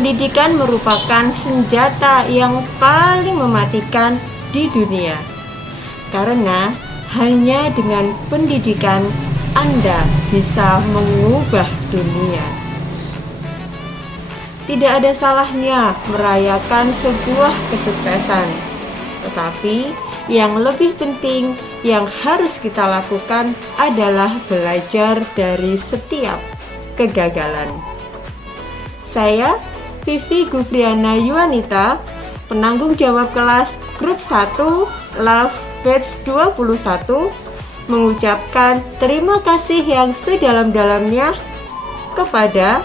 Pendidikan merupakan senjata yang paling mematikan di dunia. Karena hanya dengan pendidikan Anda bisa mengubah dunia. Tidak ada salahnya merayakan sebuah kesuksesan, tetapi yang lebih penting yang harus kita lakukan adalah belajar dari setiap kegagalan. Saya, Vivi Gufriana Yuanita, penanggung jawab kelas grup 1 Love Batch 21, mengucapkan terima kasih yang sedalam-dalamnya kepada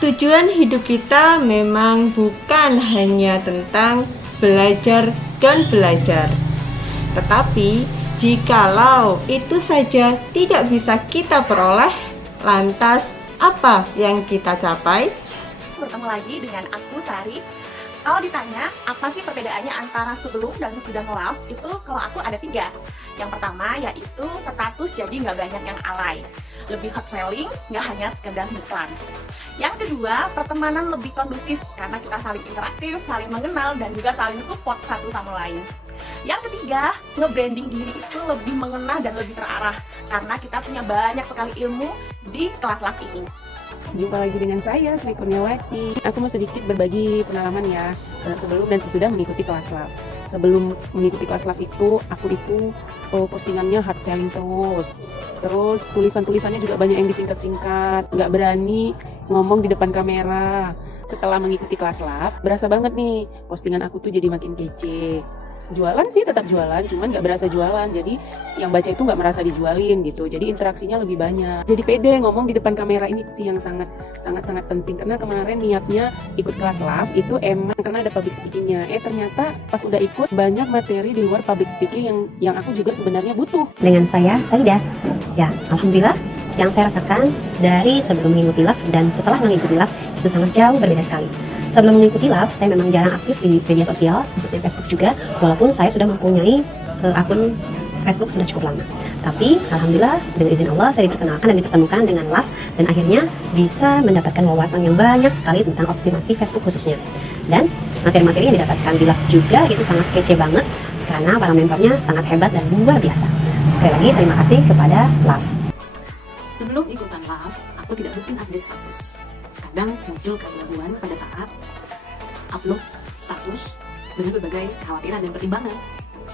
tujuan hidup kita memang bukan hanya tentang belajar dan belajar. Tetapi, jikalau itu saja tidak bisa kita peroleh, lantas apa yang kita capai? Bertemu lagi dengan aku, Sari. Kalau ditanya, apa sih perbedaannya antara sebelum dan sesudah nge-love? Itu kalau aku ada 3. Yang pertama yaitu status, jadi nggak banyak yang alay. Lebih hot selling, nggak hanya sekedar iklan. Yang kedua, pertemanan lebih kondusif karena kita saling interaktif, saling mengenal, dan juga saling support satu sama lain. Yang ketiga, nge-branding diri itu lebih mengena dan lebih terarah karena kita punya banyak sekali ilmu di kelas love ini. Jumpa lagi dengan saya, Sri Kurniawati. Aku mau sedikit berbagi pengalaman ya, sebelum dan sesudah mengikuti kelas love. Sebelum mengikuti kelas love itu, aku itu postingannya hard selling terus. Terus tulisan-tulisannya juga banyak yang disingkat-singkat, nggak berani ngomong di depan kamera. Setelah mengikuti kelas love, berasa banget nih, postingan aku tuh jadi makin kece. Jualan sih tetap jualan, cuman nggak berasa jualan, jadi yang baca itu nggak merasa dijualin gitu, jadi interaksinya lebih banyak, jadi pede ngomong di depan kamera. Ini sih yang sangat penting, karena kemarin niatnya ikut kelas love itu emang karena ada public speakingnya, ternyata pas udah ikut banyak materi di luar public speaking yang aku juga sebenarnya butuh. Dengan saya, Saidah, ya alhamdulillah yang saya rasakan dari sebelum mengikuti love dan setelah mengikuti love itu sangat jauh berbeda sekali. Sebelum mengikuti love, saya memang jarang aktif di media sosial, khususnya Facebook juga, walaupun saya sudah mempunyai akun Facebook sudah cukup lama. Tapi, alhamdulillah, dengan izin Allah, saya diperkenalkan dan dipertemukan dengan love, dan akhirnya bisa mendapatkan wawasan yang banyak sekali tentang optimasi Facebook khususnya. Dan materi-materi yang didapatkan di love juga itu sangat kece banget, karena para mentornya sangat hebat dan luar biasa. Sekali lagi, terima kasih kepada love. Sebelum ikutan love, aku tidak rutin update status. Kadang muncul keraguan pada saat upload status dengan berbagai kekhawatiran dan pertimbangan.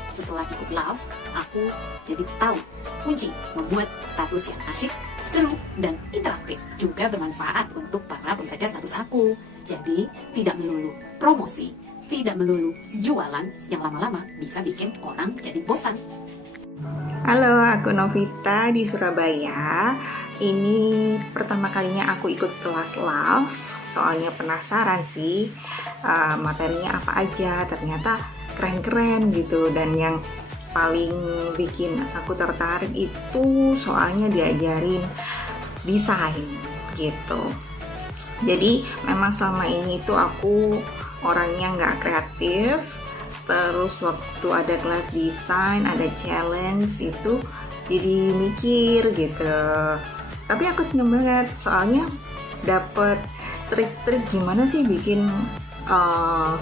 Setelah ikut love, aku jadi tahu kunci membuat status yang asyik, seru, dan interaktif juga bermanfaat untuk para pembaca status aku. Jadi, tidak melulu promosi, tidak melulu jualan yang lama-lama bisa bikin orang jadi bosan. Halo, aku Novita di Surabaya. Ini pertama kalinya aku ikut kelas love. Soalnya penasaran sih materinya apa aja. Ternyata keren-keren gitu. Dan yang paling bikin aku tertarik itu soalnya diajarin desain gitu. Jadi memang selama ini tuh aku orangnya nggak kreatif. Terus waktu ada kelas desain, ada challenge itu jadi mikir gitu. Tapi aku seneng banget soalnya dapet trik-trik gimana sih bikin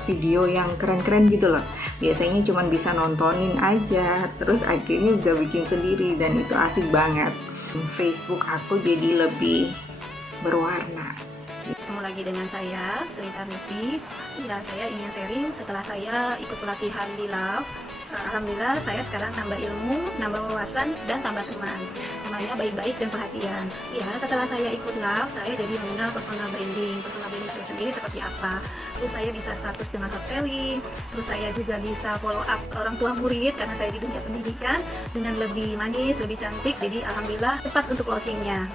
video yang keren-keren gitu loh. Biasanya cuma bisa nontonin aja, terus akhirnya bisa bikin sendiri dan itu asik banget. Facebook aku jadi lebih berwarna. Ketemu lagi dengan saya, Sri Tarniti. Ya, saya ingin sharing setelah saya ikut pelatihan di Love. Alhamdulillah saya sekarang nambah ilmu, nambah wawasan, dan tambah teman. Temannya baik-baik dan perhatian. Ya, setelah saya ikut Love, saya jadi mengenal personal branding. Personal branding saya sendiri seperti apa. Terus saya bisa status dengan hot selling. Terus saya juga bisa follow up orang tua murid karena saya di dunia pendidikan dengan lebih manis, lebih cantik. Jadi alhamdulillah cepat untuk closingnya.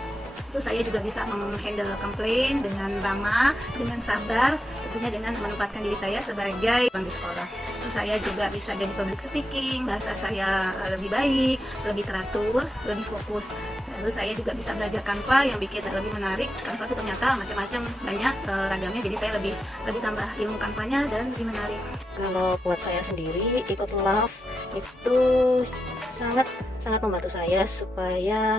Terus saya juga bisa menghandle komplain dengan ramah, dengan sabar, tentunya dengan menempatkan diri saya sebagai orang di sekolah. Terus saya juga bisa jadi public speaking, bahasa saya lebih baik, lebih teratur, lebih fokus. Lalu saya juga bisa belajar Canva yang bikin lebih menarik. Canva itu ternyata macam-macam, banyak ragamnya, jadi saya lebih tambah ilmu Canva-nya dan lebih menarik. Kalau buat saya sendiri, ikut Love itu sangat membantu saya supaya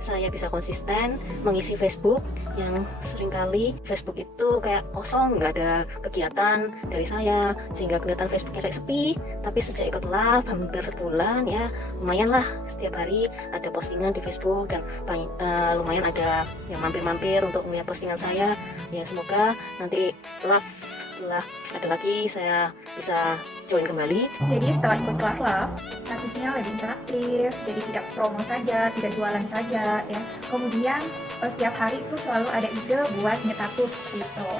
saya bisa konsisten mengisi Facebook yang seringkali Facebook itu kayak kosong, nggak ada kegiatan dari saya sehingga kelihatan Facebooknya kayak sepi. Tapi sejak ikut Love hampir sebulan ya lumayan lah, setiap hari ada postingan di Facebook dan lumayan ada yang mampir-mampir untuk melihat postingan saya. Ya semoga nanti Love setelah ada lagi saya bisa join kembali. Jadi setelah ikut kelas Love, statusnya lebih interaktif, jadi tidak promo saja, tidak jualan saja ya. Kemudian setiap hari itu selalu ada ide buat nge-status gitu.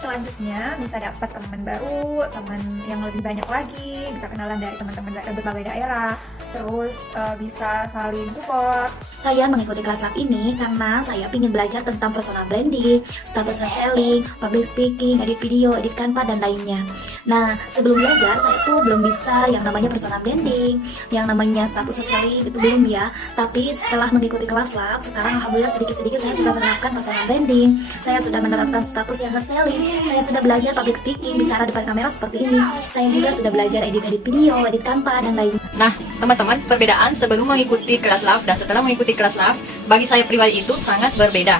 Selanjutnya bisa dapat teman baru, teman yang lebih banyak lagi, bisa kenalan dari teman-teman dari berbagai daerah, terus bisa saling support. Saya mengikuti kelas Love ini karena saya ingin belajar tentang personal branding, status selling, public speaking, edit video, edit Canva, dan lainnya. Nah, sebelum belajar saya tuh belum bisa yang namanya personal branding, yang namanya status selling itu belum ya. Tapi setelah mengikuti kelas Love, sekarang alhamdulillah sedikit-sedikit saya sudah menerapkan personal branding, saya sudah menerapkan status yang hot selling, saya sudah belajar public speaking, bicara depan kamera seperti ini. Saya juga sudah belajar edit video, edit Canva, dan lainnya. Nah, teman-teman, perbedaan sebelum mengikuti kelas Love dan setelah mengikuti kelas Love bagi saya pribadi itu sangat berbeda.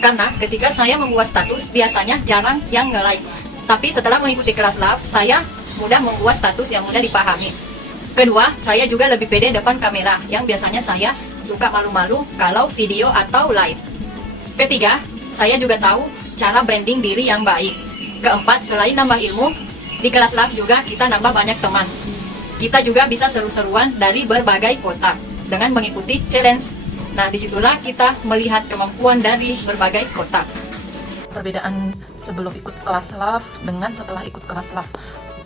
Karena ketika saya membuat status biasanya jarang yang nge-like. Tapi setelah mengikuti kelas Love, saya mudah membuat status yang mudah dipahami. Kedua, saya juga lebih pede depan kamera yang biasanya saya suka malu-malu kalau video atau live. Ketiga, saya juga tahu cara branding diri yang baik. Keempat, selain nambah ilmu, di kelas Love juga kita nambah banyak teman. Kita juga bisa seru-seruan dari berbagai kota dengan mengikuti challenge. Nah, disitulah kita melihat kemampuan dari berbagai kota. Perbedaan sebelum ikut kelas Love dengan setelah ikut kelas Love.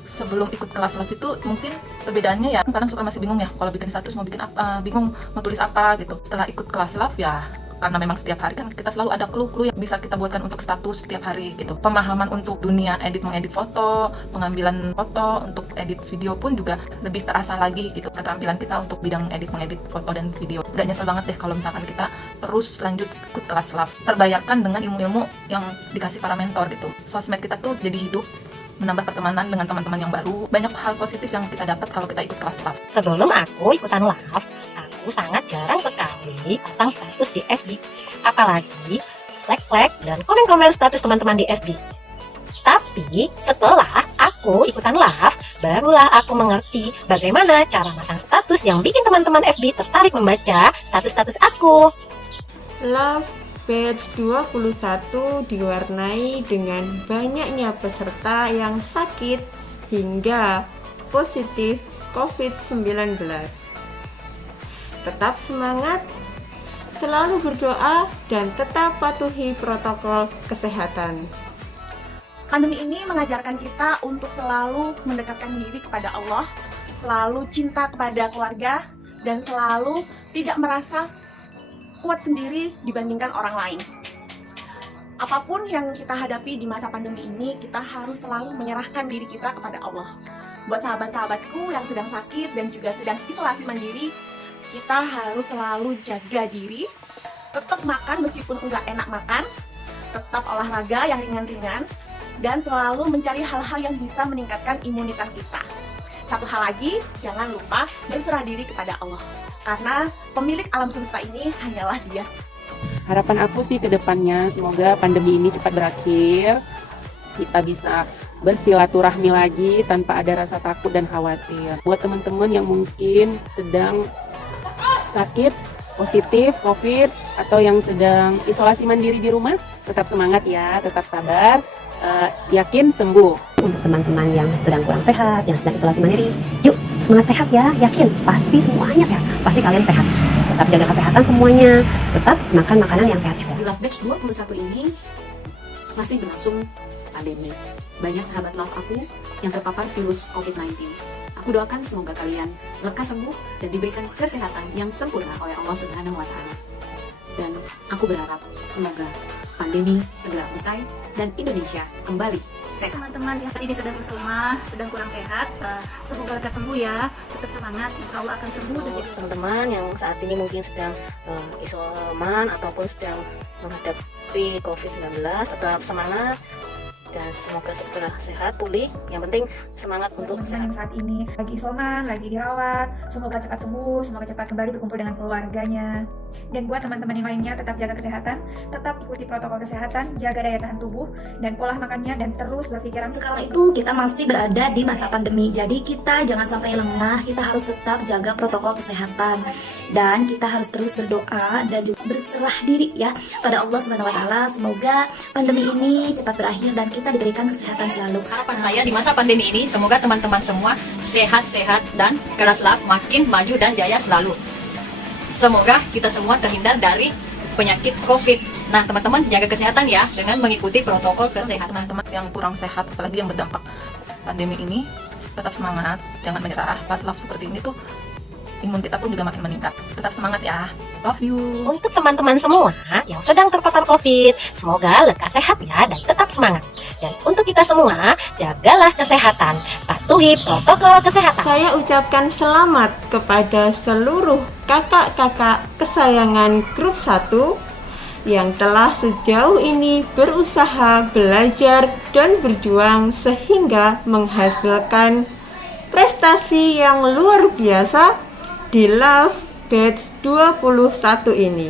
Sebelum ikut kelas Love itu mungkin perbedaannya ya kadang suka masih bingung ya kalau bikin status mau bikin apa, bingung mau tulis apa gitu. Setelah ikut kelas Love ya karena memang setiap hari kan kita selalu ada clue-clue yang bisa kita buatkan untuk status setiap hari gitu. Pemahaman untuk dunia mengedit foto, pengambilan foto, untuk edit video pun juga lebih terasa lagi gitu. Keterampilan kita untuk bidang mengedit foto dan video. Gak nyesel banget deh kalau misalkan kita terus lanjut ikut kelas Love. Terbayarkan dengan ilmu-ilmu yang dikasih para mentor gitu. Sosmed kita tuh jadi hidup, menambah pertemanan dengan teman-teman yang baru. Banyak hal positif yang kita dapat kalau kita ikut kelas Love. Sebelum aku ikutan Love, aku sangat jarang sekali pasang status di FB, apalagi like dan komen-komen status teman-teman di FB. Tapi setelah aku ikutan Love, barulah aku mengerti bagaimana cara masang status yang bikin teman-teman FB tertarik membaca status-status aku. Love Batch 21 diwarnai dengan banyaknya peserta yang sakit hingga positif COVID-19. Tetap semangat, selalu berdoa, dan tetap patuhi protokol kesehatan. Pandemi ini mengajarkan kita untuk selalu mendekatkan diri kepada Allah, selalu cinta kepada keluarga, dan selalu tidak merasa kuat sendiri dibandingkan orang lain. Apapun yang kita hadapi di masa pandemi ini, kita harus selalu menyerahkan diri kita kepada Allah. Buat sahabat-sahabatku yang sedang sakit dan juga sedang isolasi mandiri, kita harus selalu jaga diri, tetap makan meskipun enggak enak makan, tetap olahraga yang ringan-ringan, dan selalu mencari hal-hal yang bisa meningkatkan imunitas kita. Satu hal lagi, jangan lupa berserah diri kepada Allah, karena pemilik alam semesta ini hanyalah Dia. Harapan aku sih ke depannya semoga pandemi ini cepat berakhir, kita bisa bersilaturahmi lagi tanpa ada rasa takut dan khawatir. Buat teman-teman yang mungkin sedang sakit positif COVID atau yang sedang isolasi mandiri di rumah, tetap semangat ya, tetap sabar, yakin sembuh. Untuk teman-teman yang sedang kurang sehat, yang sedang isolasi mandiri, yuk semangat sehat ya, yakin pasti semuanya sehat, pasti kalian sehat. Tetap jaga kesehatan semuanya, tetap makan makanan yang sehat juga. Di Love Batch 21 ini masih berlangsung pandemi. Banyak sahabat love aku yang terpapar virus COVID-19. Aku doakan semoga kalian lekas sembuh dan diberikan kesehatan yang sempurna oleh Allah Subhanahu wa Ta'ala. Dan aku berharap semoga pandemi segera usai dan Indonesia kembali sehat. Teman-teman yang tadi sedang bersemah, sedang kurang sehat, semoga lekas sembuh ya. Tetap semangat, insya Allah akan sembuh. Dan Teman-teman yang saat ini mungkin sedang isoman ataupun sedang menghadapi COVID-19, tetap semangat dan semoga segera sehat, pulih. Yang penting semangat untuk teman-teman yang saat ini lagi isoman, lagi dirawat, semoga cepat sembuh, semoga cepat kembali berkumpul dengan keluarganya. Dan buat teman-teman yang lainnya, tetap jaga kesehatan, tetap ikuti protokol kesehatan, jaga daya tahan tubuh dan pola makannya, dan terus berpikiran. Sekarang itu kita masih berada di masa pandemi, jadi kita jangan sampai lengah, kita harus tetap jaga protokol kesehatan dan kita harus terus berdoa dan juga berserah diri ya pada Allah Subhanahu wa Ta'ala. Semoga pandemi ini cepat berakhir dan kita diberikan kesehatan selalu. Harapan saya di masa pandemi ini, semoga teman-teman semua sehat-sehat dan Kelas Love makin maju dan jaya selalu. Semoga kita semua terhindar dari penyakit COVID. Nah, teman-teman jaga kesehatan ya dengan mengikuti protokol kesehatan. Teman-teman yang kurang sehat, apalagi yang berdampak pandemi ini, tetap semangat, jangan menyerah. Pas love seperti ini tuh imun kita pun juga makin meningkat. Tetap semangat ya. Love you. Untuk teman-teman semua yang sedang terpapar COVID, semoga lekas sehat ya dan tetap semangat. Dan untuk kita semua, jagalah kesehatan, patuhi protokol kesehatan. Saya ucapkan selamat kepada seluruh kakak-kakak kesayangan grup 1 yang telah sejauh ini berusaha belajar dan berjuang sehingga menghasilkan prestasi yang luar biasa di Love Batch 21 ini.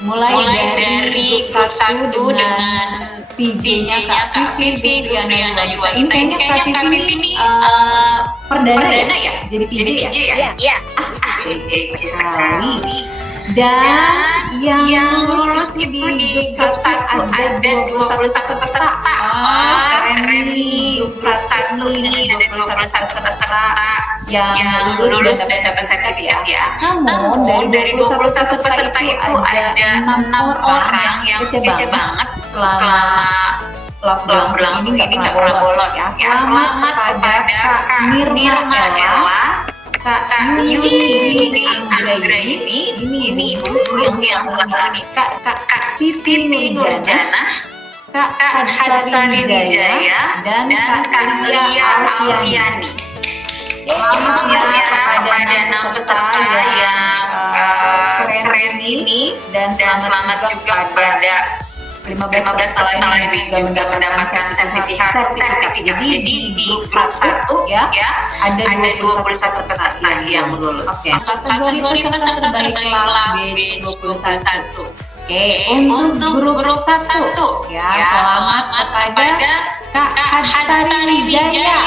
Mulai dari grup 1 dengan PJ-nya Kak Vivi, Gufriana Yuwa. Ini kayaknya Kak Vivi ini perdana ya? Jadi PJ ya? Iya. PJ sekali. Dan yang lulus itu di grup 1 ada 21 peserta. Keren nih, grup 1 ini ada 21 peserta yang lulus dan dapat sertifikat ya. Namun dari 21 peserta itu ada 6 orang yang kece banget selama love berlangsung ini nggak pernah bolos ya. Selamat kepada Kak Nirma Ella, Kak Yuni Anggraini, ini ibu yang setelah menikah, Kak Siti Nurjana, Kak Hadsari Wijaya, dan Kak Lia Alfiani. Selamat ya kepada 6 peserta yang keren ini, dan selamat juga pada 15 peserta lain yang juga mendapatkan sertifikat. Jadi di grup 1 ya ada 21 peserta yang lulus. Kategori peserta terbaik Love Batch 21. Oke, untuk grup 1 ya selamat kepada Kak Hadsari Wijaya.